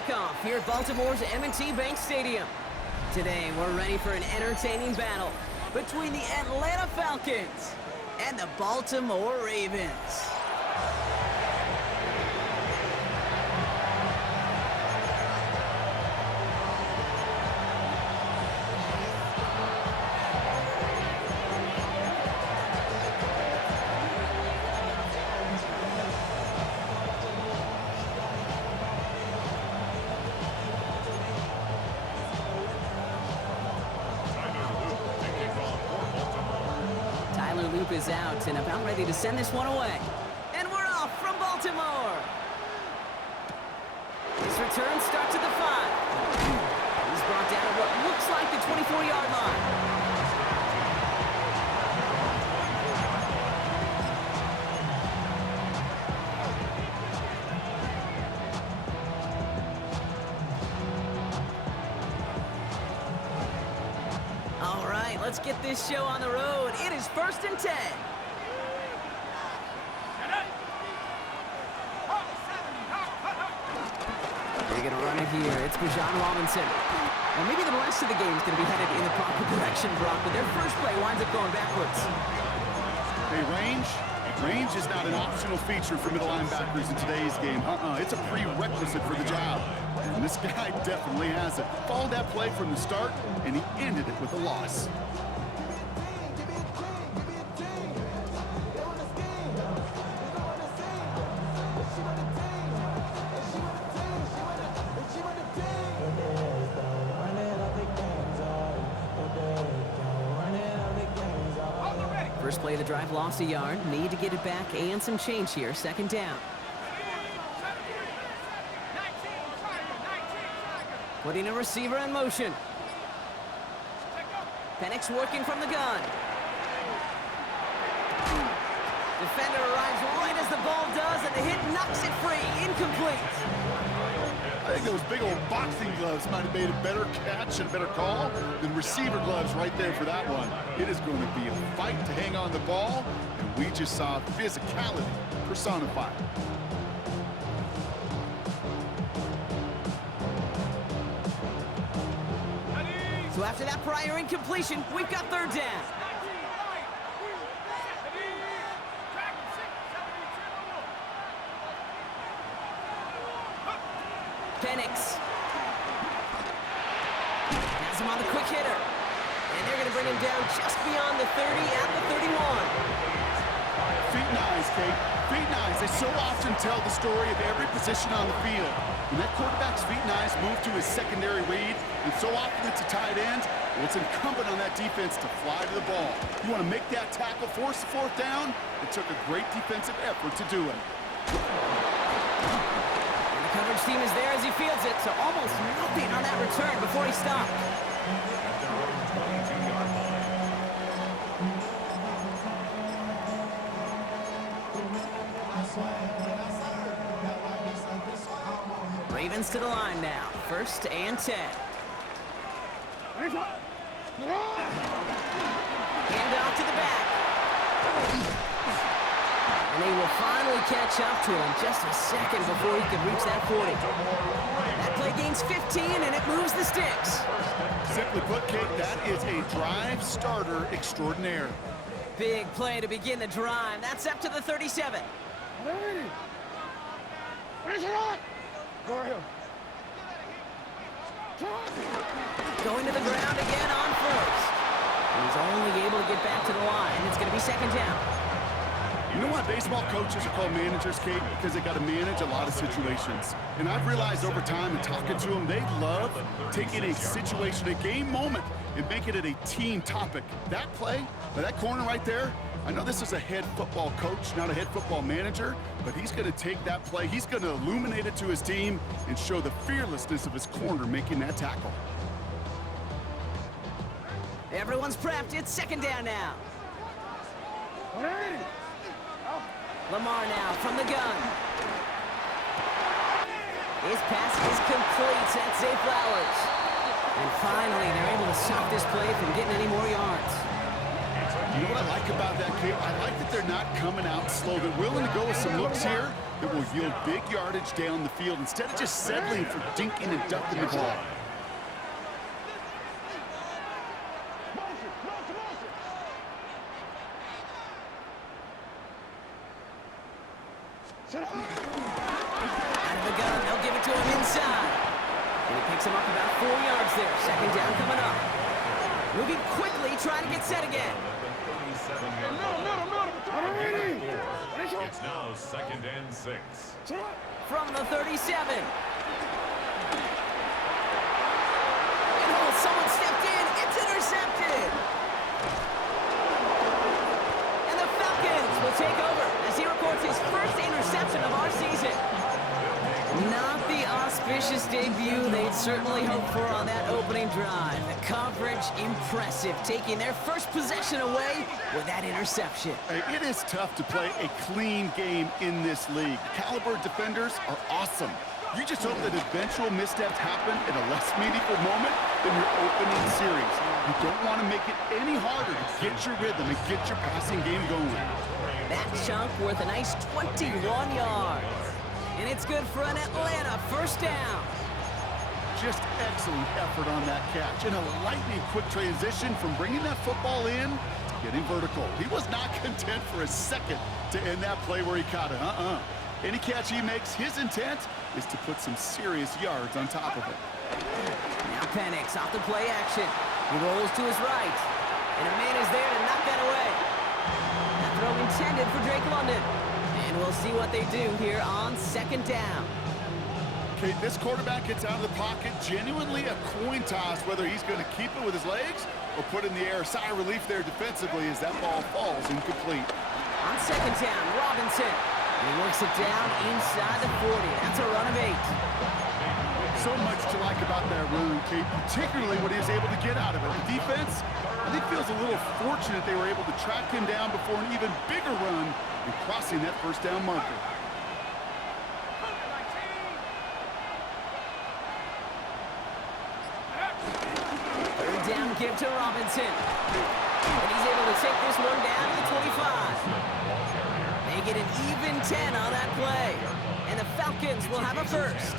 kickoff here at Baltimore's M&T Bank Stadium. Today, we're ready for an entertaining battle between the Atlanta Falcons and the Baltimore Ravens. Loop is out and about ready to send this one away. And we're off from Baltimore. His return starts at the 5. He's brought down at what looks like the 24-yard line. Let's get this show on the road. It is 1st and 10. They're going to run it here. It's Bijan Robinson. Well, maybe the rest of the game is going to be headed in the proper direction, Brock, but their first play winds up going backwards. Hey, range is not an optional feature for middle linebackers in today's game. It's a prerequisite for the job. And this guy definitely has it. Followed that play from the start, and he ended it with a loss. First play of the drive lost a yard. Need to get it back and some change here. 2nd down. Putting a receiver in motion. Penix working from the gun. Defender arrives right as the ball does, and the hit knocks it free. Incomplete. I think those big old boxing gloves might have made a better catch and a better call than receiver gloves right there for that one. It is going to be a fight to hang on the ball, and we just saw physicality personified. So after that prior incompletion, we've got 3rd down. Penix has him on the quick hitter. And they're going to bring him down just beyond the 30 at the 31. Feet nice, Kate. Feet nice. They so often tell the story of every position on the field. When that quarterback's feet nice move to his secondary read, and so often it's a tight end, well, it's incumbent on that defense to fly to the ball. You want to make that tackle, force the 4th down? It took a great defensive effort to do it. Coverage team is there as he fields it, so almost nothing on that return before he stopped. Ravens to the line now. 1st and 10. Hand off to the back. And they will finally catch up to him just a second before he could reach that 40. That play gains 15, and it moves the sticks. Simply put, Kate, that is a drive starter extraordinaire. Big play to begin the drive. That's up to the 37. Going to the ground again on 1st. And he's only able to get back to the line. It's going to be 2nd down. You know why baseball coaches are called managers, Kate? Because they got to manage a lot of situations. And I've realized over time and talking to them, they love taking a situation, a game moment, and making it a team topic. That play, by that corner right there, I know this is a head football coach, not a head football manager, but he's going to take that play, he's going to illuminate it to his team and show the fearlessness of his corner making that tackle. Everyone's prepped. It's 2nd down now. Lamar now from the gun. His pass is complete. That's Zay Flowers. And finally, they're able to stop this play from getting any more yards. You know what I like about that, Kate? I like that they're not coming out slow. They're willing to go with some looks here, that will yield big yardage down the field instead of just settling for dinking and ducking the ball. Out of the gun, they'll give it to him inside. And he picks him up about 4 yards there. Second down coming up. Moving quickly, trying to get set again. It's now 2nd and 6. From the 37. And oh, someone stepped in. It's intercepted. And the Falcons will take over as he records his first interception of our season. Not the auspicious debut they'd certainly hoped for on that opening drive. The coverage, impressive, taking their first possession away with that interception. Hey, it is tough to play a clean game in this league. Caliber defenders are awesome. You just hope that eventual missteps happen at a less meaningful moment than your opening series. You don't want to make it any harder to get your rhythm and get your passing game going. That chunk worth a nice 21 yards. And it's good for an Atlanta first down. Just excellent effort on that catch. And a lightning quick transition from bringing that football in to getting vertical. He was not content for a second to end that play where he caught it. Any catch he makes, his intent is to put some serious yards on top of it. Now Penix off the play action. He rolls to his right. And a man is there to knock that away. That throw intended for Drake London. And we'll see what they do here on second down. Okay, this quarterback gets out of the pocket, genuinely a coin toss whether he's going to keep it with his legs or put it in the air. Sigh of relief there defensively as that ball falls incomplete. On second down, Robinson. And he works it down inside the 40. That's a run of 8. So much to like about that run, Kate, particularly what he was able to get out of it. The defense, I think, feels a little fortunate they were able to track him down before an even bigger run and crossing that first down marker. Third down give to Robinson. And he's able to take this one down to the 25. They get an even 10 on that play. And the Falcons will have a first.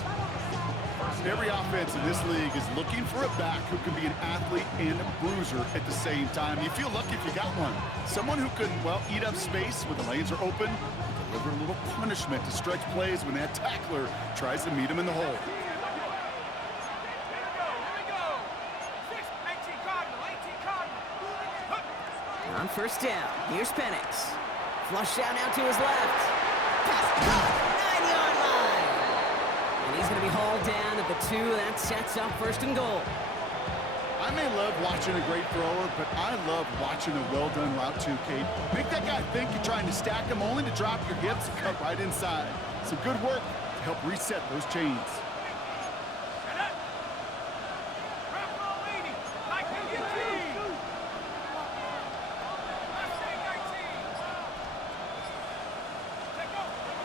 Every offense in this league is looking for a back who can be an athlete and a bruiser at the same time. You feel lucky if you got one. Someone who can, well, eat up space when the lanes are open, deliver a little punishment to stretch plays when that tackler tries to meet him in the hole. On first down, here's Penix. Flush out now to his left. Pass caught, 9-yard line. And he's going to be hauled down at the 2. That sets up first and goal. I may love watching a great thrower, but I love watching a well-done route too, Kate. Make that guy think you're trying to stack him only to drop your hips and cut right inside. Some good work to help reset those chains.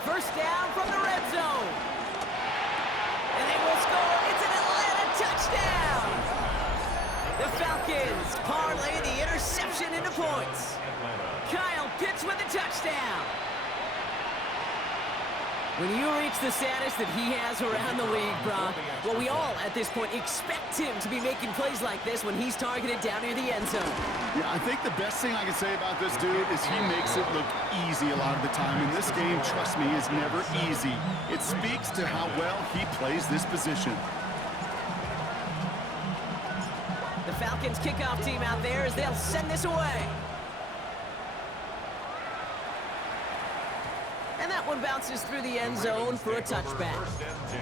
First down from the red zone. And they will score. It's an Atlanta touchdown. The Falcons parlay the interception into points. Kyle Pitts with the touchdown. When you reach the status that he has around the league, Brock, well, we all at this point expect him to be making plays like this when he's targeted down near the end zone. Yeah, I think the best thing I can say about this dude is he makes it look easy a lot of the time. And this game, trust me, is never easy. It speaks to how well he plays this position. The Falcons kickoff team out there as they'll send this away. And that one bounces through the end zone for a touchback. First and 10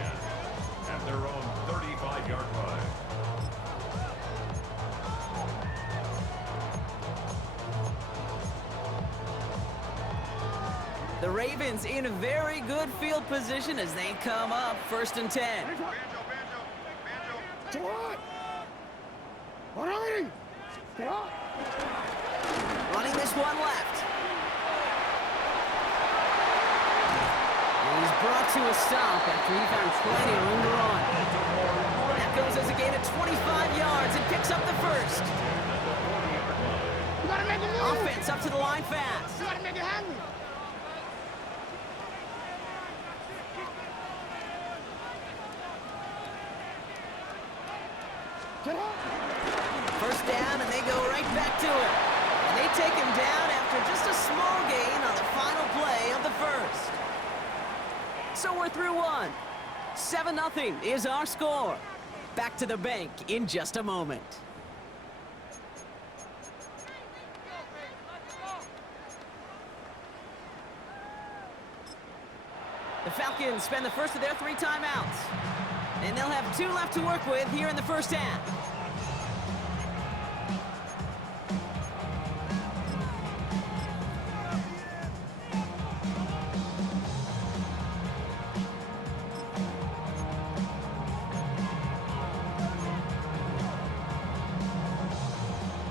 at their own 35-yard line. The Ravens in a very good field position as they come up first and 10. Running this one left. He's brought to a stop after he found plenty of room to run. That goes as a gain of 25 yards and picks up the first. Offense up to the line fast. First down, and they go right back to it. And they take him down after just a small gain on the final play of the first. So we're through one. 7-0 is our score. Back to the bank in just a moment. The Falcons spend the first of their 3 timeouts. And they'll have 2 left to work with here in the first half.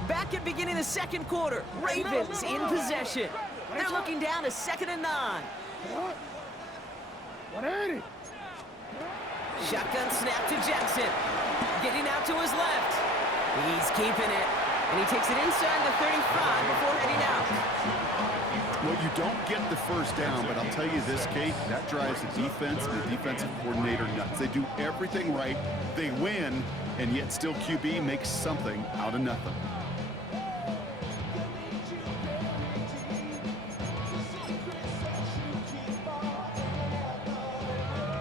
Back at beginning the second quarter, Ravens in possession. They're looking down to 2nd and 9. Shotgun snap to Jackson. Getting out to his left. He's keeping it. And he takes it inside the 35 before heading out. Well, you don't get the first down, but I'll tell you this, Kate, that drives the defense and the defensive coordinator nuts. They do everything right. They win, and yet still QB makes something out of nothing.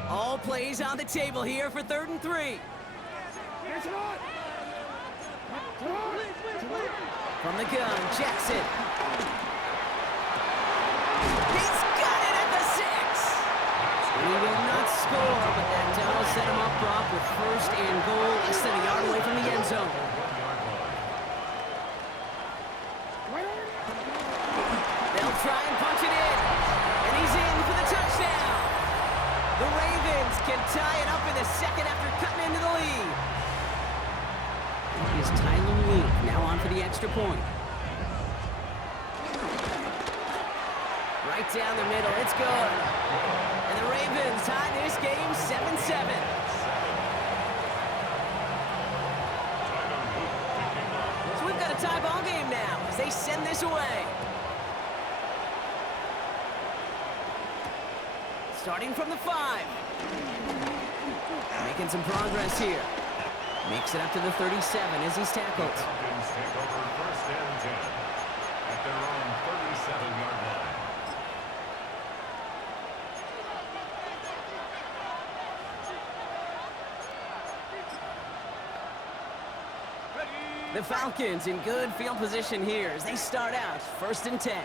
All plays on the table here for 3rd and 3. From the gun, Jackson. He's got it at the 6. He will not score, but that does set him up, Brock, with 1st and goal, less than a yard away from the end zone. They'll try and punch it in, and he's in for the touchdown. The Ravens can tie it up in the second after cutting into the lead. Is Tyler Lee now on for the extra point. Right down the middle, it's good. And the Ravens tie this game 7-7. So we've got a tie ball game now as they send this away. Starting from the 5. Making some progress here. Makes it up to the 37 as he's tackled. Falcons take over 1st and 10 at their own 37-yard line. The Falcons in good field position here as they start out 1st and 10.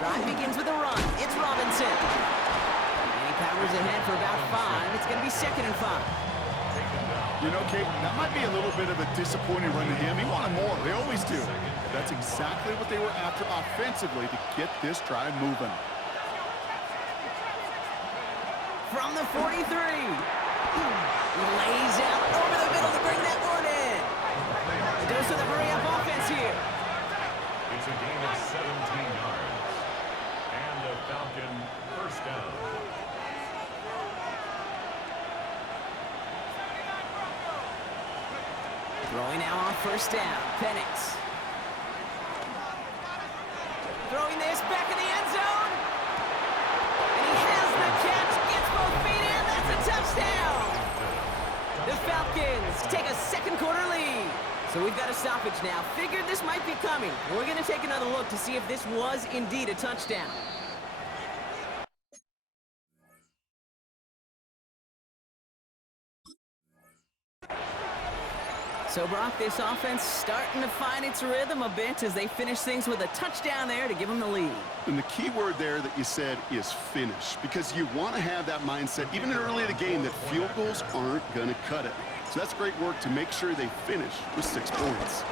Drive begins with a run. It's Robinson. And he powers ahead for about 5. It's going to be 2nd and 5. You know, Kate, that might be a little bit of a disappointing run to him. He wanted more. They always do. That's exactly what they were after offensively to get this drive moving. From the 43. He lays out over the middle to bring that one in. Dose of the hurry-up offense here. It's a gain of 17 yards. And a Falcon first down. Throwing now on 1st down. Penix. Throwing this back in the end zone. And he has the catch. Gets both feet in. That's a touchdown. The Falcons take a second quarter lead. So we've got a stoppage now. Figured this might be coming. We're going to take another look to see if this was indeed a touchdown. So, Brock, this offense starting to find its rhythm a bit as they finish things with a touchdown there to give them the lead. And the key word there that you said is finish, because you want to have that mindset, even early in the game, that field goals aren't going to cut it. So that's great work to make sure they finish with 6 points.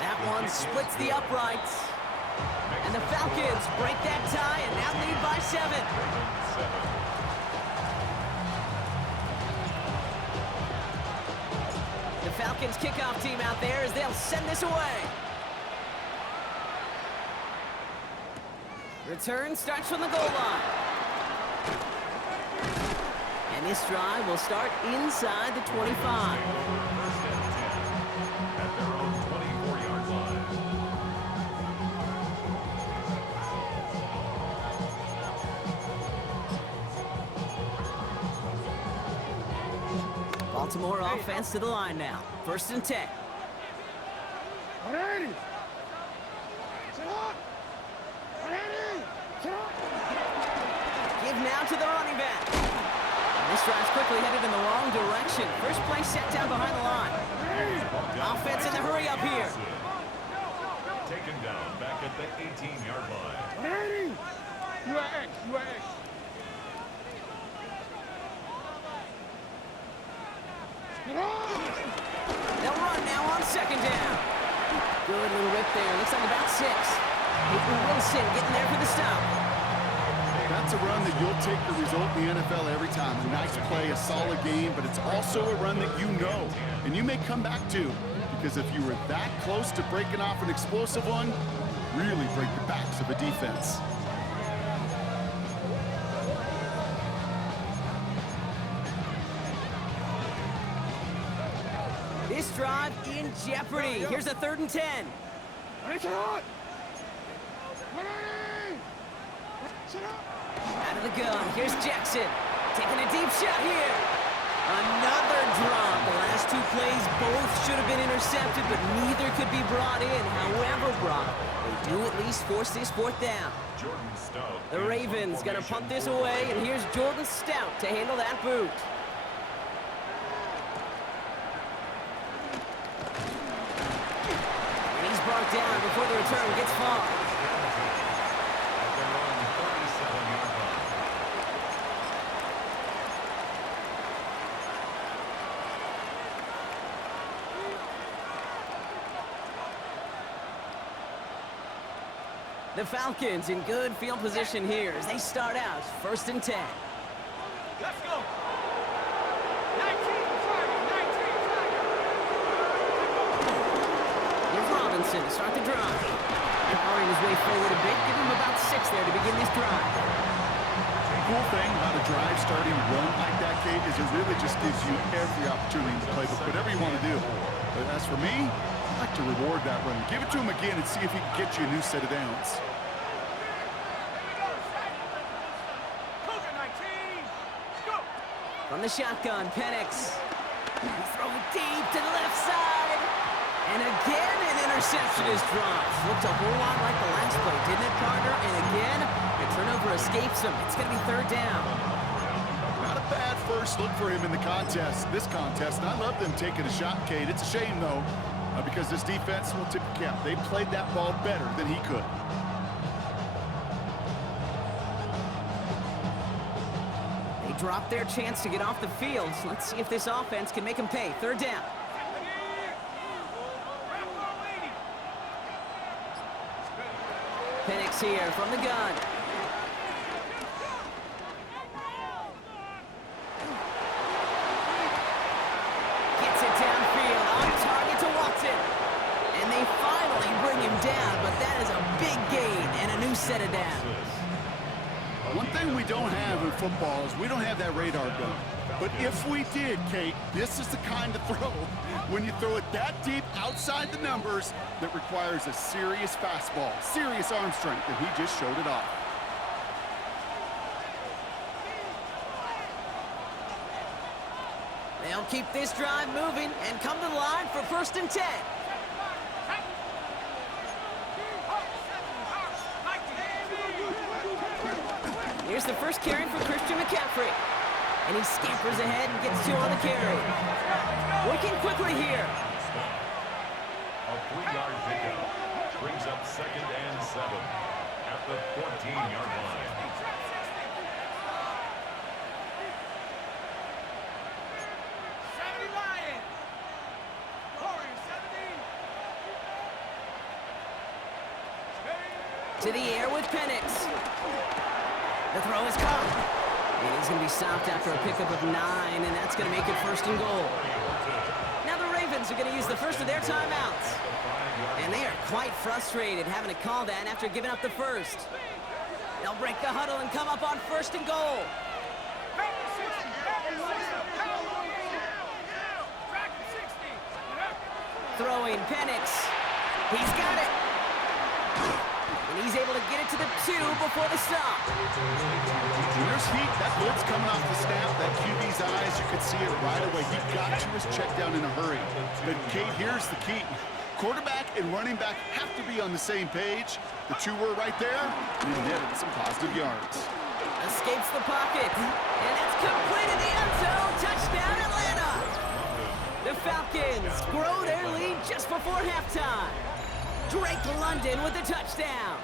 That one splits the uprights. And the Falcons break that tie and now lead by 7. The Falcons kickoff team out there as they'll send this away. Return starts from the goal line. And this drive will start inside the 25. First and 10 at their own 24-yard line. Baltimore offense to the line now. 1st and 10. Give now to the running back. This drive's quickly headed in the wrong direction. First play set down behind the line. Offense in the hurry up here. Taken down back at the 18-yard line. They'll run now on 2nd down. Good little rip there. Looks like about 6. Peyton Wilson getting there for the stop. That's a run that you'll take the result in the NFL every time. A nice play, a solid game, but it's also a run that you know, and you may come back to, because if you were that close to breaking off an explosive one, really break the backs of a defense. This drive in jeopardy. Here's a 3rd and 10. Out of the gun, here's Jackson. Taking a deep shot here. Another drop. The last 2 plays both should have been intercepted, but neither could be brought in. However, Brock, they do at least force this 4th down. Jordan Stout. The Ravens gonna punt this away, and here's Jordan Stout to handle that boot. And he's brought down before the return gets far. The Falcons in good field position here as they start out 1st and 10. Let's go. 19, Here's Robinson to start the drive. Powering his way forward a bit, give him about 6 there to begin this drive. The cool thing about a drive starting run like that, Kate, is it really just gives you every opportunity in the playbook, whatever you want to do. But as for me, I like to reward that run. Give it to him again and see if he can get you a new set of downs. From the shotgun, Penix. Throw it deep to the left side. And again, an interception is dropped. Looked a whole lot like the last play, didn't it, partner? And again, the turnover escapes him. It's going to be 3rd down. Not a bad first look for him in the this contest. And I love them taking a shot, Kate. It's a shame, though, because this defense will tip the cap. They played that ball better than he could. Drop their chance to get off the field. So let's see if this offense can make them pay. 3rd down. Penix here from the gun. Gets it downfield, on target to Watson. And they finally bring him down, but that is a big gain and a new set of downs. One thing we don't have in football is we don't have that radar gun. But if we did, Kate, this is the kind of throw, when you throw it that deep outside the numbers, that requires a serious fastball, serious arm strength, and he just showed it off. They'll keep this drive moving and come to the line for 1st and 10. Here's the first carry for Christian McCaffrey. And he scampers ahead and gets 2 on the carry. Working quickly here. A 3-yard pickup brings up 2nd and 7 at the 14-yard line. To the air with Penix. The throw is caught. And he's going to be stopped after a pickup of 9, and that's going to make it 1st and goal. Now the Ravens are going to use the first of their timeouts. And they are quite frustrated having to call that after giving up the first. They'll break the huddle and come up on 1st and goal. Throwing Penix. He's got it. And he's able to get it to the 2 before the stop. When there's heat, that blitz coming off the snap, that QB's eyes, you could see it right away. He got to his check down in a hurry. But, Kate, here's the key. Quarterback and running back have to be on the same page. The two were right there, and he netted some positive yards. Escapes the pocket, and it's complete in the end zone. Touchdown, Atlanta! The Falcons grow their lead just before halftime. Drake London with the touchdown.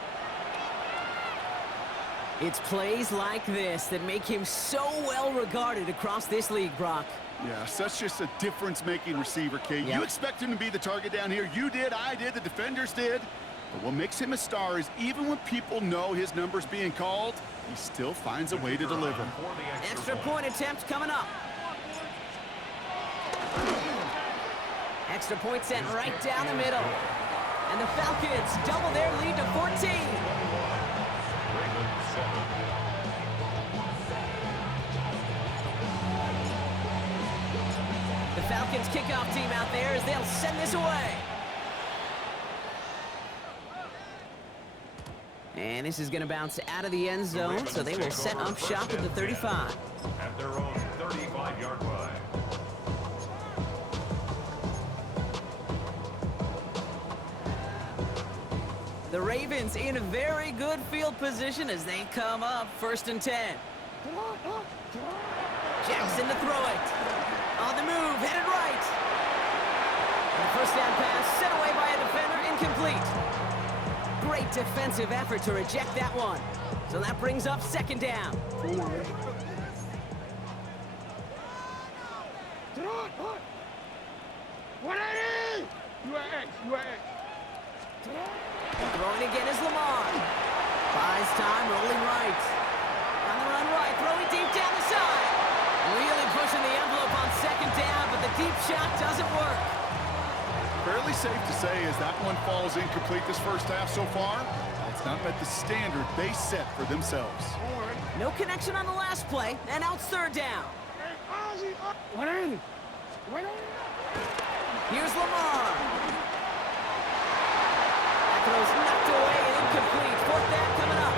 It's plays like this that make him so well regarded across this league, Brock. Yeah, such just a difference-making receiver, Kate. Yep. You expect him to be the target down here. You did, I did, the defenders did. But what makes him a star is even when people know his number's being called, he still finds a way to deliver. Extra point attempt coming up. Extra point sent right down the middle. And the Falcons double their lead to 14. The Falcons kickoff team out there as they'll send this away. And this is going to bounce out of the end zone, so they will set up shop at the 35. At their own 35-yard line. The Ravens in a very good field position as they come up 1st and 10. Jackson to throw it. On the move, headed right. And the first down pass set away by a defender, incomplete. Great defensive effort to reject that one. So that brings up 2nd down. Throwing again is Lamar. Buys time, rolling right. On the run right, throwing deep down the side. Really pushing the envelope on 2nd down, but the deep shot doesn't work. Fairly safe to say as that one falls incomplete this first half so far, it's not met the standard they set for themselves. No connection on the last play, and now it's 3rd down. Here's Lamar. That throw's knocked away and incomplete. 4th down coming up.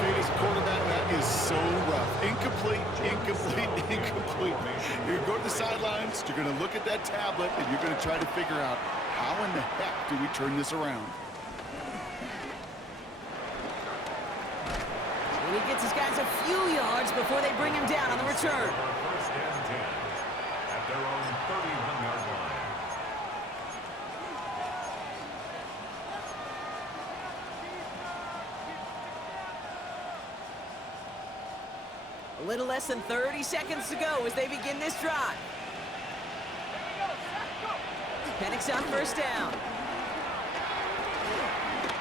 Kate, as a quarterback, that is so rough. Incomplete, incomplete, incomplete. You're going to go to the sidelines, you're going to look at that tablet, and you're going to try to figure out how in the heck do we turn this around. And he gets his guys a few yards before they bring him down on the return. 1st and 10. At their own 31-yard line. A little less than 30 seconds to go as they begin this drive. Penix on 1st down.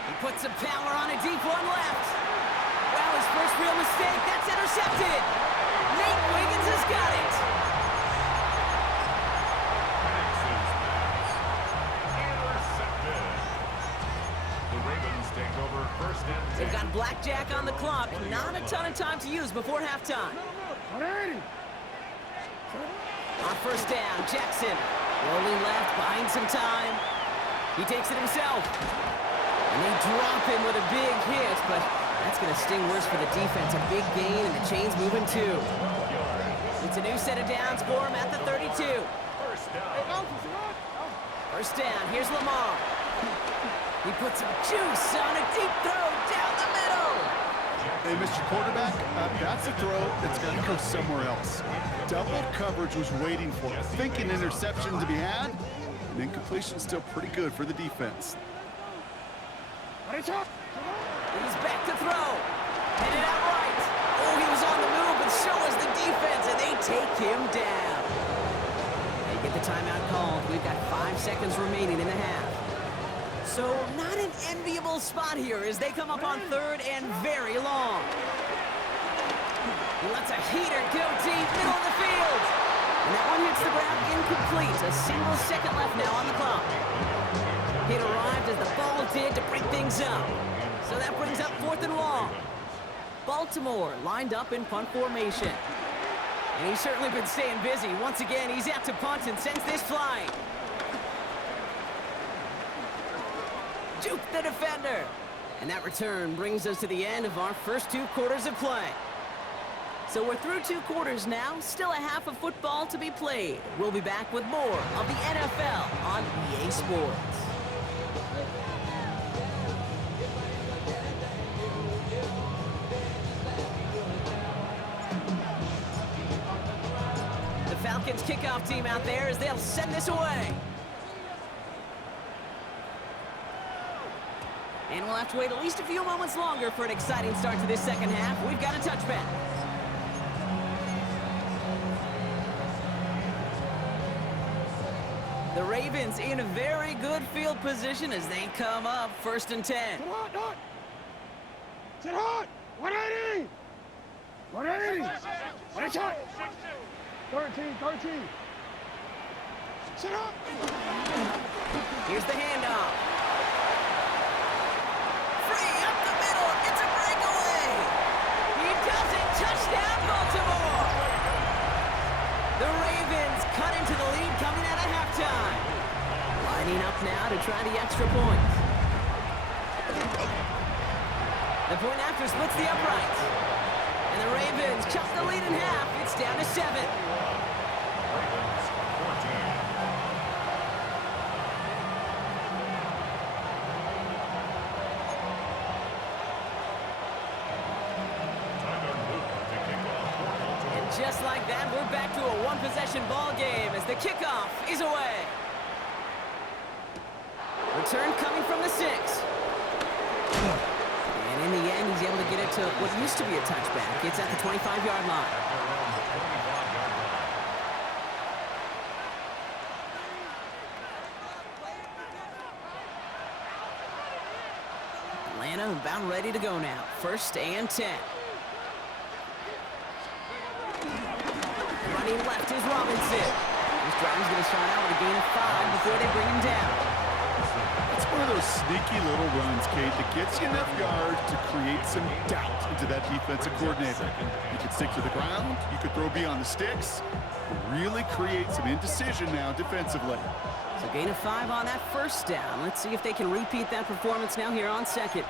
He puts some power on a deep one left. Wow, his first real mistake. That's intercepted. Nate Wiggins has got it. Intercepted. The Ravens take over 1st and 10. They've got blackjack on the clock. Not a ton of time to use before halftime. On 1st down, Jackson rolling left, buying some time. He takes it himself. And they drop him with a big hit, but that's going to sting worse for the defense. A big gain, and the chain's moving too. It's a new set of downs for him at the 32. 1st down. 1st down, here's Lamar. He puts some juice on a deep throw down the middle. Hey, Mr. Quarterback, that's a throw that's got to go somewhere else. Double coverage was waiting for it, thinking interception to be had, and incompletion still pretty good for the defense. He's back to throw. Headed out right. Oh, he was on the move, but so was the defense, and they take him down. They get the timeout called. We've got 5 seconds remaining in the half. So not an enviable spot here as they come up on 3rd and very long. He lets a heater go deep, middle of the field. And that one hits the ground incomplete. A single second left now on the clock. It arrived as the ball did to break things up. So that brings up 4th and long. Baltimore lined up in punt formation. And he's certainly been staying busy. Once again, he's out to punt and sends this flying. Juke the defender. And that return brings us to the end of our first 2 quarters of play. So we're through 2 quarters now, still a half of football to be played. We'll be back with more of the NFL on EA Sports. The Falcons kickoff team out there as they'll send this away. And we'll have to wait at least a few moments longer for an exciting start to this second half. We've got a touchback. The Ravens in a very good field position as they come up 1st and 10. Sit hot! Sit hot! 180! 180! 180! 13! Sit hot! Here's the handoff. Free up the middle. It's a breakaway. He does it. Touchdown, Baltimore. The Ravens cut into the lead coming out of halftime. Lining up now to try the extra point. The point after splits the uprights. And the Ravens cut the lead in half. It's down to 7. Ravens 14. Just like that, we're back to a one-possession ball game as the kickoff is away. Return coming from the 6. And in the end, he's able to get it to what used to be a touchback. It's at the 25-yard line. Atlanta about ready to go now. 1st and 10. Running left is Robinson. This drive's going to start out with a gain of 5 before they bring him down. It's one of those sneaky little runs, Kate, that gets you enough yards to create some doubt into that defensive coordinator. You could stick to the ground, you could throw beyond the sticks, really create some indecision now defensively. So gain of 5 on that 1st down. Let's see if they can repeat that performance now here on 2nd.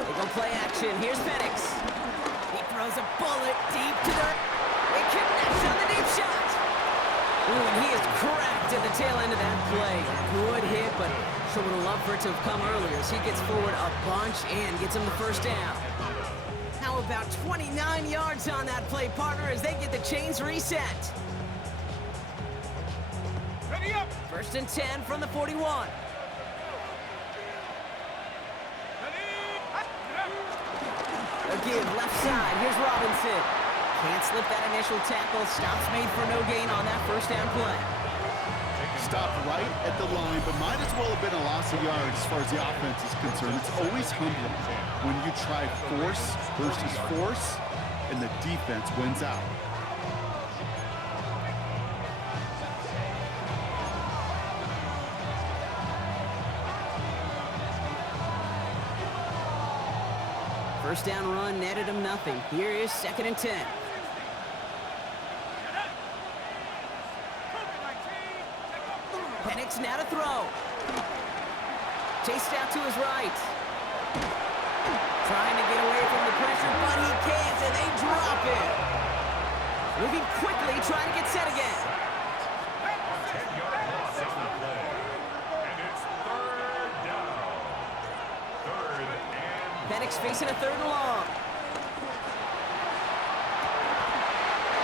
They go play action. Here's Penix. He throws a bullet deep to the... It connects on the deep shot. Ooh, and he is cracked at the tail end of that play. Good hit, but sure would have loved for it to have come earlier as he gets forward a bunch and gets him the 1st down. How about 29 yards on that play, partner, as they get the chains reset. Ready up! 1st and 10 from the 41. A give left side. Here's Robinson. Can't slip that initial tackle. Stops made for no gain on that 1st down play. Stopped right at the line, but might as well have been a loss of yards as far as the offense is concerned. It's always humbling when you try force versus force, and the defense wins out. First down run netted him nothing. Here is 2nd and 10. Penix now to throw. Chased out to his right. Trying to get away from the pressure, but he can't, and they drop it. Moving quickly, trying to get set again. 10-yard loss on the play. And it's 3rd down. 3rd and... Penix facing a 3rd and long.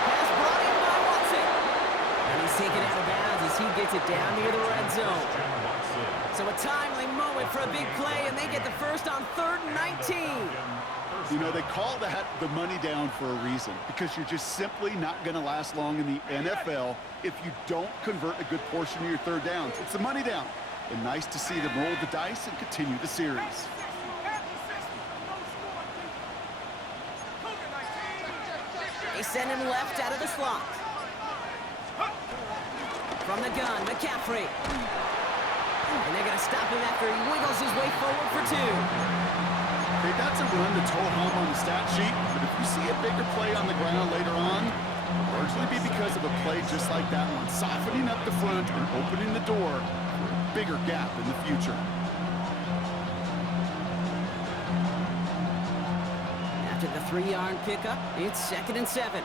Pass brought in by Watson. And he's taken out of bounds as he gets it down near the red zone. So a timely moment for a big play, and they get the 1st on 3rd and 19. You know, they call that the money down for a reason, because you're just simply not going to last long in the NFL if you don't convert a good portion of your 3rd downs. It's the money down. And nice to see them roll the dice and continue the series. They send him left out of the slot. From the gun, McCaffrey. And they're going to stop him after he wiggles his way forward for 2. Okay, that's a run that's ho-hum on the stat sheet, but if you see a bigger play on the ground later on, it'll largely be because of a play just like that one, softening up the front and opening the door for a bigger gap in the future. 3-yard pickup. It's 2nd and 7.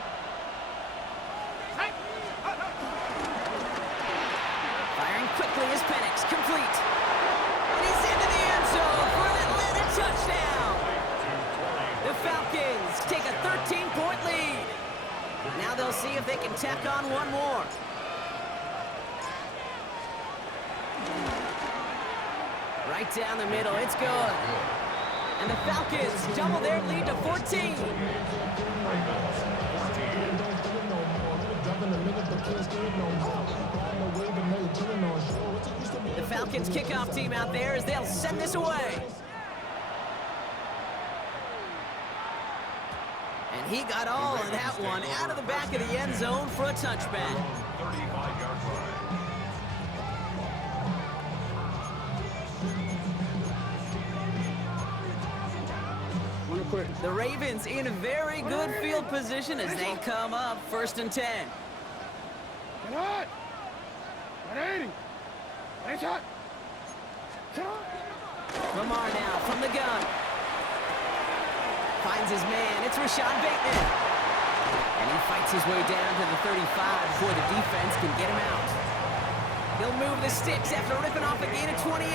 Firing quickly is Penix. Complete. And he's into the end zone for an Atlanta touchdown. The Falcons take a 13-point lead. Now they'll see if they can tack on one more. Right down the middle. It's good. And the Falcons double their lead to 14. The Falcons kickoff team out there as they'll send this away. And he got all of that one out of the back of the end zone for a touchback. 35-yard line. The Ravens in very good field position as they come up 1st and 10. Get hot! 180! Nice hot! Get hot! Lamar now from the gun. Finds his man. It's Rashad Bateman. And he fights his way down to the 35 before the defense can get him out. He'll move the sticks after ripping off a gain of 28.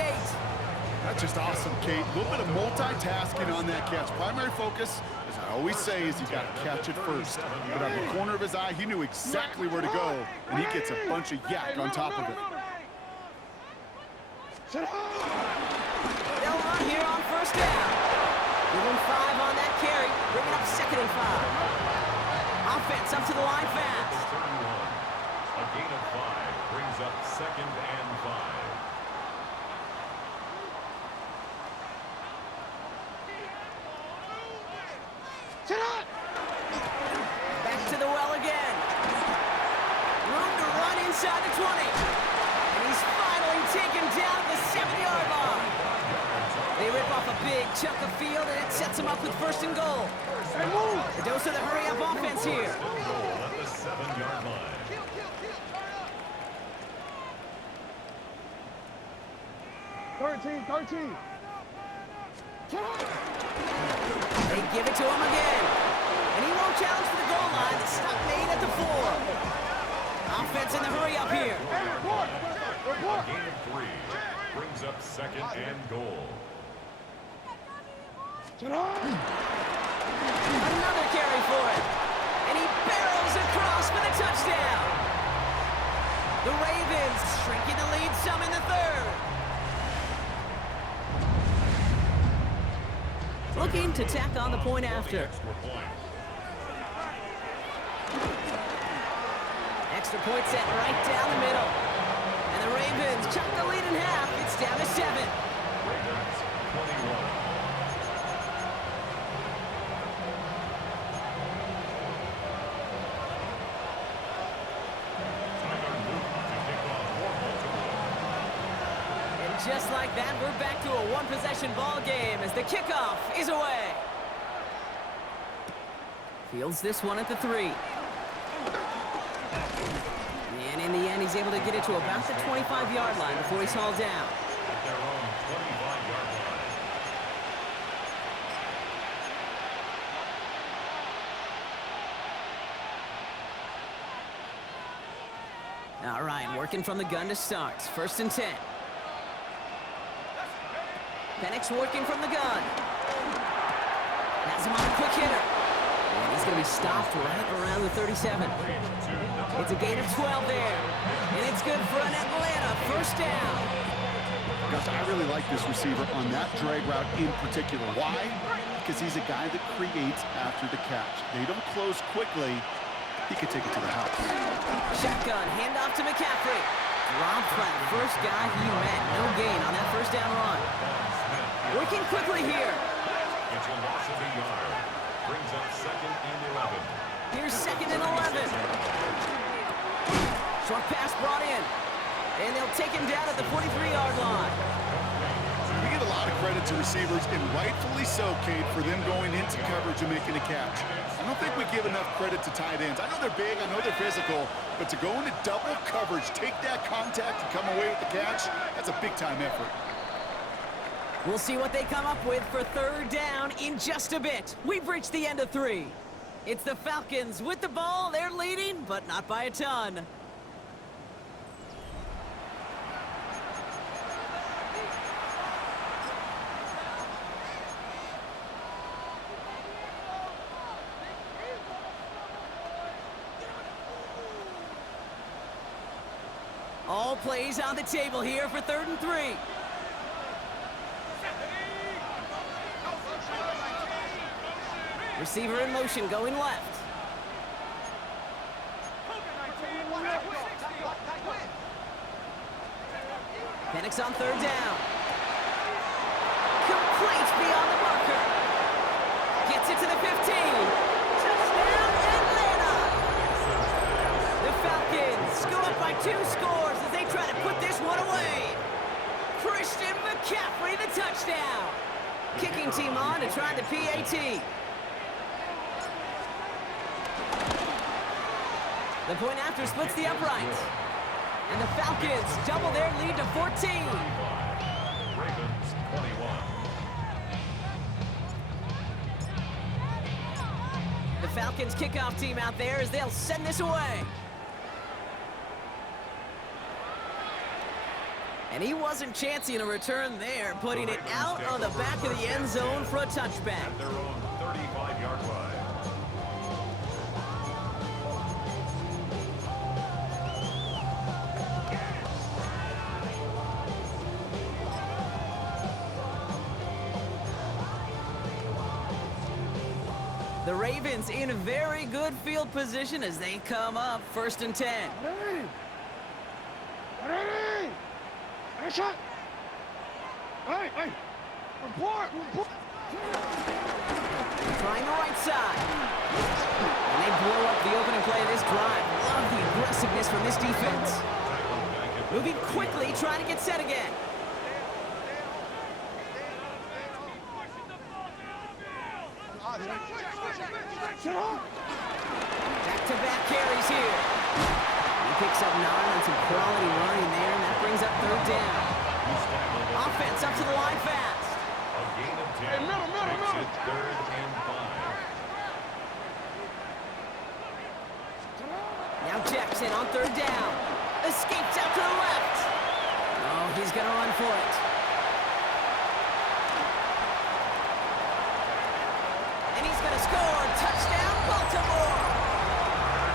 That's just awesome, Kate. A little bit of multitasking on that catch. Primary focus, as I always say, is you got to catch it first. But out of the corner of his eye, he knew exactly where to go, and he gets a bunch of yak on top of it. They'll run here on 1st down. Give him 5 on that carry. Bring it up 2nd and 5. Offense up to the line fast. A gain of 5 brings up 2nd and 5. Back to the well again. Room to run inside the 20. And he's finally taken down at the 7-yard line. They rip off a big chunk of field, and it sets him up with 1st and goal. The dose of the hurry-up offense here. Goal at the 7-yard line. Thirteen. They give it to him again. And he won't challenge for the goal line. The stop made at the 4. Offense in the hurry-up here. A gain of 3 brings up 2nd and goal. Another carry for it. And he barrels across for the touchdown. The Ravens shrinking the lead some in the 3rd. Looking to tack on the point after. Extra point set right down the middle. And the Ravens chop the lead in half. It's down to 7. Ravens 21. Just like that, we're back to a one-possession ball game as the kickoff is away. Fields this one at the 3. And in the end, he's able to get it to about the 25-yard line before he's hauled down. At their own 25-yard line. All right, working from the gun to start. 1st and 10. Penix working from the gun. Has him on a quick hitter. And he's going to be stopped right around the 37. It's a gain of 12 there. And it's good for an Atlanta 1st down. Gosh, I really like this receiver on that drag route in particular. Why? Because he's a guy that creates after the catch. They don't close quickly. He could take it to the house. Shotgun, handoff to McCaffrey. Dropped by the first guy he met. No gain on that 1st down run. Working quickly here. It's a loss of a yard. Brings up 2nd and 11. Here's 2nd and 11. Short pass brought in. And they'll take him down at the 43-yard line. We get a lot of credit to receivers, and rightfully so, Kate, for them going into coverage and making a catch. I don't think we give enough credit to tight ends. I know they're big, I know they're physical, but to go into double coverage, take that contact, and come away with the catch, that's a big-time effort. We'll see what they come up with for third down in just a bit. We've reached the end of 3. It's the Falcons with the ball. They're leading, but not by a ton. All plays on the table here for 3rd and 3. Receiver in motion, going left. Penix on 3rd down. Complete beyond the marker. Gets it to the 15. Touchdown, Atlanta! The Falcons go up by 2 scores as they try to put this one away. Christian McCaffrey, the touchdown. Kicking team on to try the PAT. The point after splits the uprights. And the Falcons double their lead to 14. Ravens 21. The Falcons kickoff team out there as they'll send this away. And he wasn't chancing a return there, putting it out on the back of the end zone for a touchback. At their own 35-yard line. The Ravens in very good field position as they come up 1st and 10. Ready! Ready! Hey, shot! Hey, hey! Report! Trying the right side. And they blow up the opening play of this drive. Love the aggressiveness from this defense. Moving quickly, trying to get set again. Back-to-back carries here. He picks up 9 on some quality running there, and that brings up 3rd down. Offense up to the line fast. A gain of 10. Hey, middle. Makes it 3rd and 5. Now Jackson on 3rd down. Escapes out to the left. Oh, he's going to run for it. And he's going to score. Touchdown, Baltimore.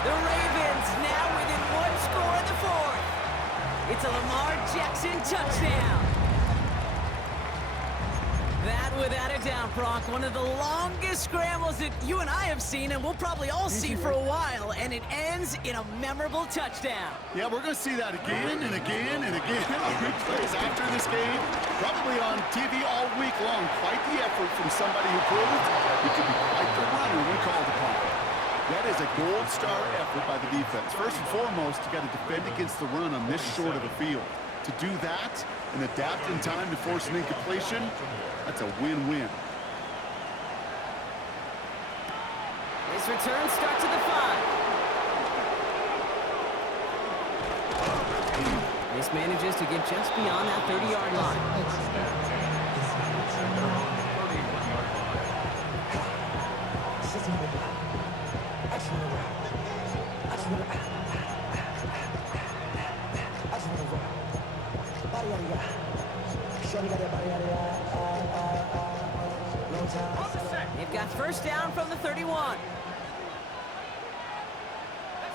The Ravens now within 1 score in the 4th. It's a Lamar Jackson touchdown. That, without a doubt, Brock, one of the longest scrambles that you and I have seen, and we'll probably all see for a while, and it ends in a memorable touchdown. Yeah, we're going to see that again and again and again. Replays after this game, probably on TV all week long. Quite the effort from somebody who proved he could be quite the runner when called upon. That is a gold star effort by the defense. First and foremost, you got to defend against the run on this short of a field. To do that and adapt in time to force an incompletion, that's a win-win. This return starts at the 5. This manages to get just beyond that 30-yard line. They've got 1st down from the 31. Let's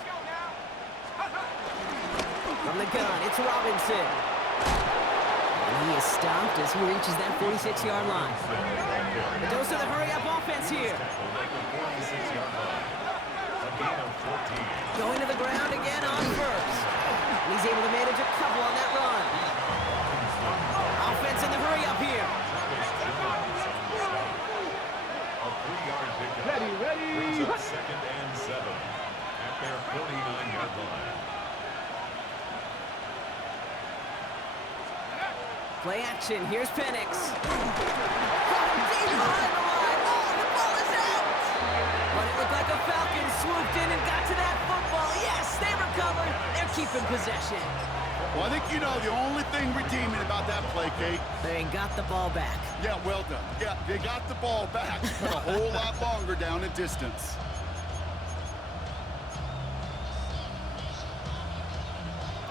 go now. From the gun, it's Robinson. And he is stopped as he reaches that 46-yard line. The dose of the hurry-up offense here. Going to the ground again on 1st. He's able to manage a couple on that run. Offense in the hurry-up here. Ready! Brings up 2nd and 7 at their 49-yard line. Play action. Here's Penix. Deep behind the line. Oh, the ball is out. But it looked like the Falcons swooped in and got to that football. Yes, they recovered. They're keeping possession. Well, I think you know the only thing redeeming about that play, Kate. They got the ball back. Yeah, well done. Yeah, they got the ball back, but a whole lot longer down in distance.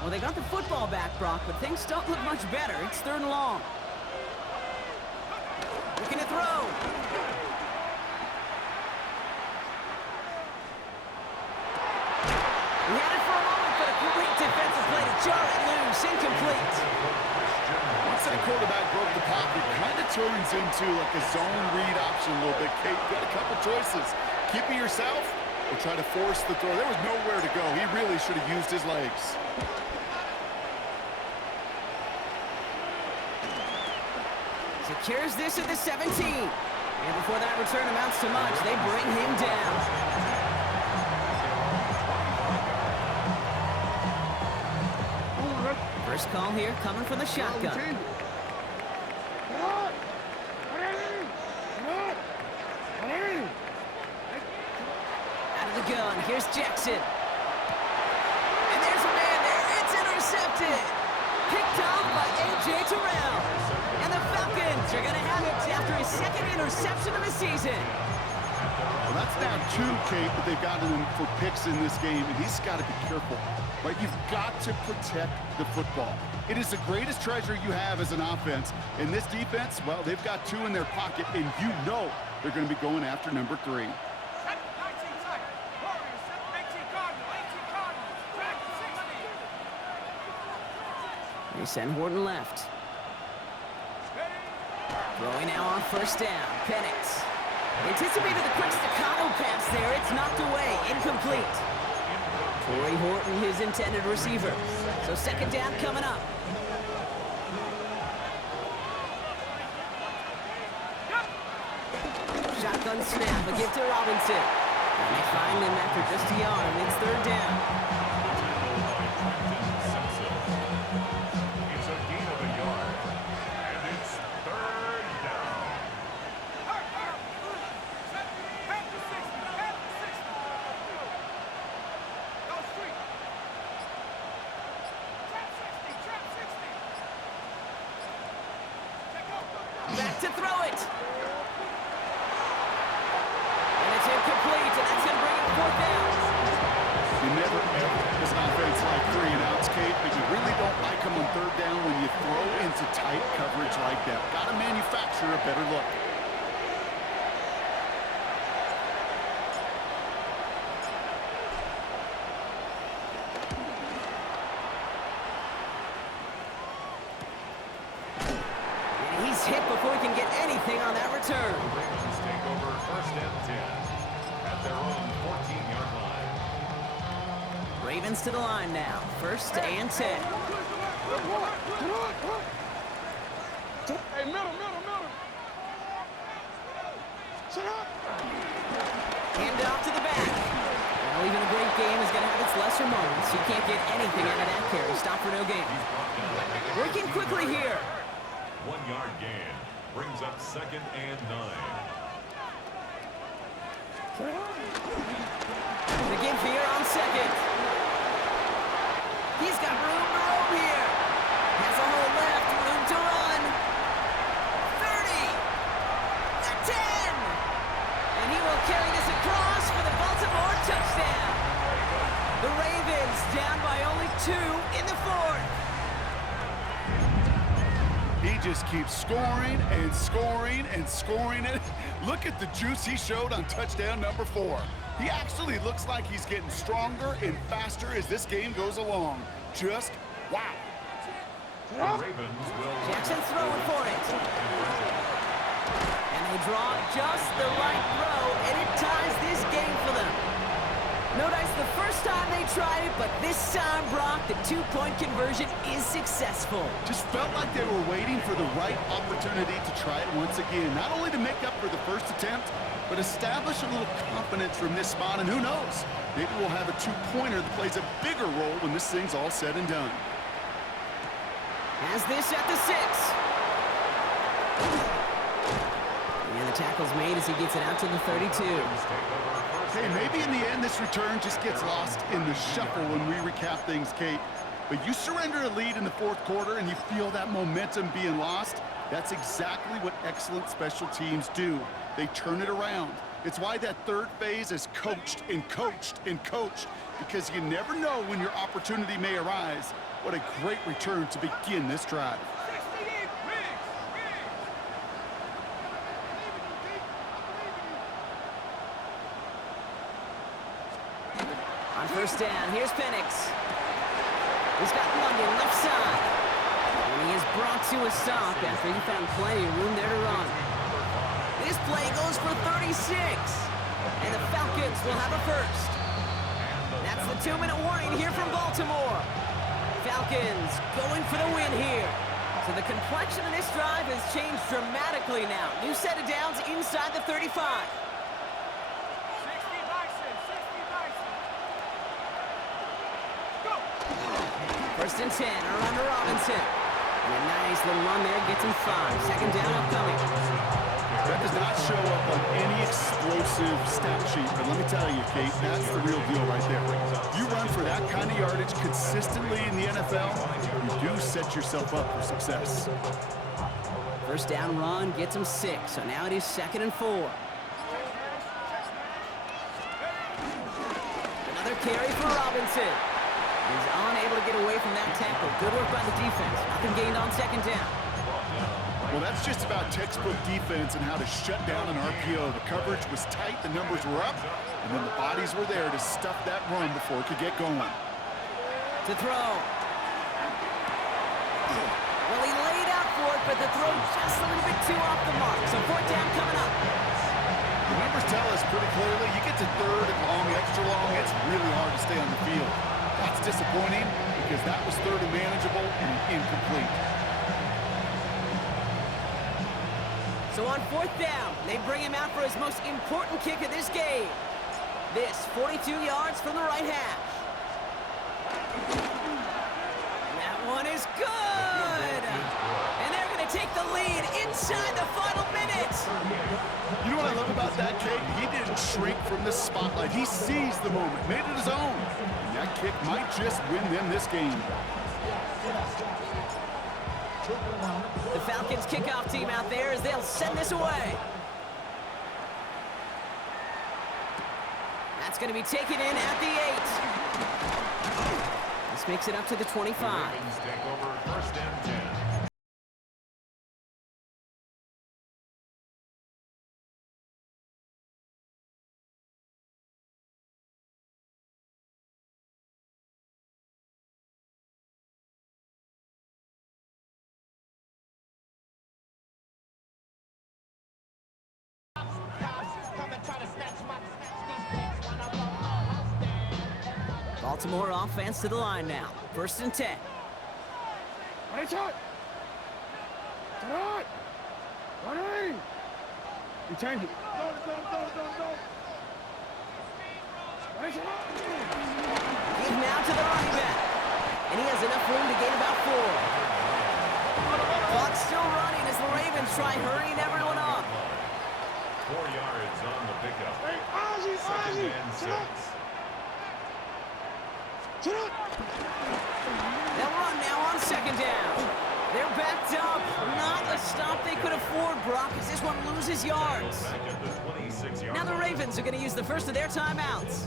Well, they got the football back, Brock, but things don't look much better. It's 3rd and long. Looking to throw. We had it for a moment, but a great defensive play to jar it loose. Incomplete. Once that quarterback broke the pocket, kind of turns into like a zone read option a little bit. Kate, got a couple choices. Keep it yourself or try to force the throw. There was nowhere to go. He really should have used his legs. Secures this at the 17. And before that return amounts to much, they bring him down. First call here coming from the shotgun. Out of the gun, here's Jackson. And there's a man there. It's intercepted. Picked off by A.J. Terrell. And the Falcons are going to have it after his 2nd interception of the season. Well, that's now 2, Kate, but they've got him for picks in this game, and he's got to be careful. Right? You've got to protect the football. It is the greatest treasure you have as an offense. In this defense, well, they've got 2 in their pocket, and you know they're going to be going after number 3. They send Horton left. Throwing now on 1st down. Penix. Anticipated the quick staccato pass there. It's knocked away. Incomplete. Torrey Horton, his intended receiver. So 2nd down coming up. Shotgun snap. A give to Robinson. And they find him after just a yard. It's 3rd down. It's a gain of a yard, and it's 3rd down. Back to throw it. And it's incomplete, and that's going to bring it 4th down. You never, ever, as an offense like 3 and outs, Kate, but you really don't like them on 3rd down when you throw into tight coverage like that. Got to manufacture a better look. And he's hit before he can get anything on that return. The Ravens take over 1st and 10 at their own 14-yard line. Ravens to the line now. 1st and 10. Hey, middle. Sit up. Hand off to the back. Well, even a great game is going to have its lesser moments. You can't get anything out of that carry. Stop for no gain. Working quickly here. 1-yard gain brings up 2nd and 9. The give here on 2nd. He's got room to roam here. Has a hole left, room to run. 30. The 10. And he will carry this across for the Baltimore touchdown. The Ravens down by only 2 in the 4th. He just keeps scoring and scoring and scoring it. Look at the juice he showed on touchdown number 4. He actually looks like he's getting stronger and faster as this game goes along. Just wow. The Ravens will Jackson throwing for it. And they draw just the right throw, and it ties this game for them. No dice the first time they tried it, but this time, Brock, the 2-point conversion is successful. Just felt like they were waiting for the right opportunity to try it once again. Not only to make up for the first attempt, but establish a little confidence from this spot. And who knows, maybe we'll have a 2-pointer that plays a bigger role when this thing's all said and done. Has this at the 6. And the tackle's made as he gets it out to the 32. take over Hey, maybe in the end this return just gets lost in the shuffle when we recap things, Kate. But you surrender a lead in the fourth quarter and you feel that momentum being lost. That's exactly what excellent special teams do. They turn it around. It's why that third phase is coached and coached and coached, because you never know when your opportunity may arise. What a great return to begin this drive. On first down, here's Penix. He's got London left side. And he is brought to a stop after he found plenty of room there to run. This play goes for 36. And the Falcons will have a first. That's the 2-minute warning here from Baltimore. Falcons going for the win here. So the complexion of this drive has changed dramatically now. New set of downs inside the 35. First and 10, around to Robinson. And a nice little run there, gets him 5. Second down upcoming. That does not show up on any explosive stat sheet, but let me tell you, Kate, that's the real deal right there. You run for that kind of yardage consistently in the NFL, you do set yourself up for success. First down run gets him 6, so now it is 2nd and 4. Another carry for Robinson. He's unable to get away from that tackle. Good work by the defense. Nothing gained on second down. Well, that's just about textbook defense and how to shut down an RPO. The coverage was tight, the numbers were up, and then the bodies were there to stuff that run before it could get going. To throw. Well, he laid out for it, but the throw just a little bit too off the mark. So fourth down coming up. The numbers tell us pretty clearly, you get to third and long, extra long, it's really hard to stay on the field. That's disappointing because that was third and manageable and incomplete. So on fourth down, they bring him out for his most important kick of this game. This, 42 yards from the right hash. That one is good! And they're going to take the lead inside the final minutes. You know what I love about that, Kate? He didn't shrink from the spotlight. He seized the moment, made it his own. And that kick might just win them this game. The Falcons kickoff team out there as they'll send this away. That's going to be taken in at the 8. This makes it up to the 25. Ravens take over first and 10. Baltimore offense to the line now. First and 10. Ready, shot. Shot. Ready. You change it. Go. Ready, shot. He's now to the running back. And he has enough room to gain about 4. Clock's still running as the Ravens try hurrying everyone up. 4 yards on the pickup. Hey, Ozzy. Second and 6. Shut up. They'll run now on second down. They're backed up. Not a stop they could afford, Brock, as this one loses yards. Back at the 26-yard Now the line. Ravens are going to use the first of their timeouts.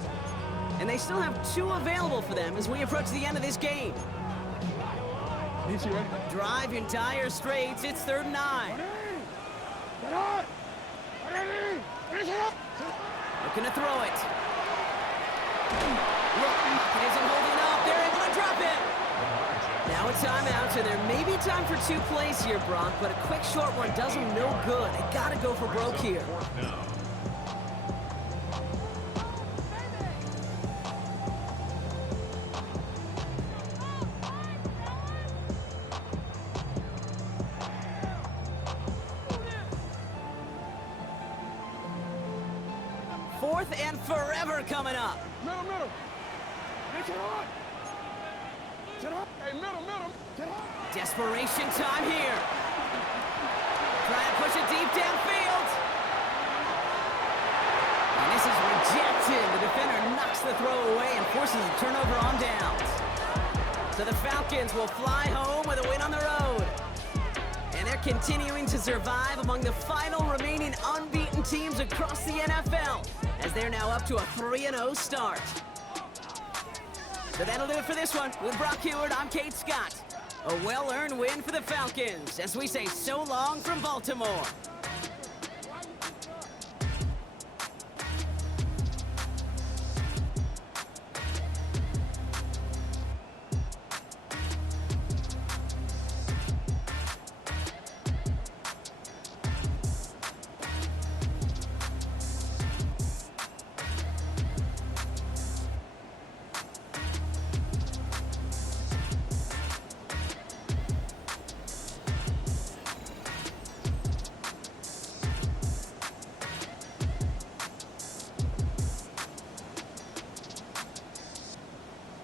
And they still have 2 available for them as we approach the end of this game. Drive in dire straits. It's 3rd and 9. Get out. Ready. Looking to throw it. It isn't holding up. They're able to drop it. Now a timeout, so there may be time for 2 plays here, Brock, but a quick short one does them no good. They got to go for broke here. Fourth down. Fourth and forever coming up. Middle. Get on. Hey, middle. Get on. Desperation time here. Trying to push it deep downfield. And This is rejected. The defender knocks the throw away and forces a turnover on downs. So the Falcons will fly home with a win on the road. And they're continuing to survive among the final remaining unbeaten teams across the NFL, as they're now up to a 3-0 start. So that'll do it for this one. With Brock Heward, I'm Kate Scott. A well-earned win for the Falcons, as we say so long from Baltimore.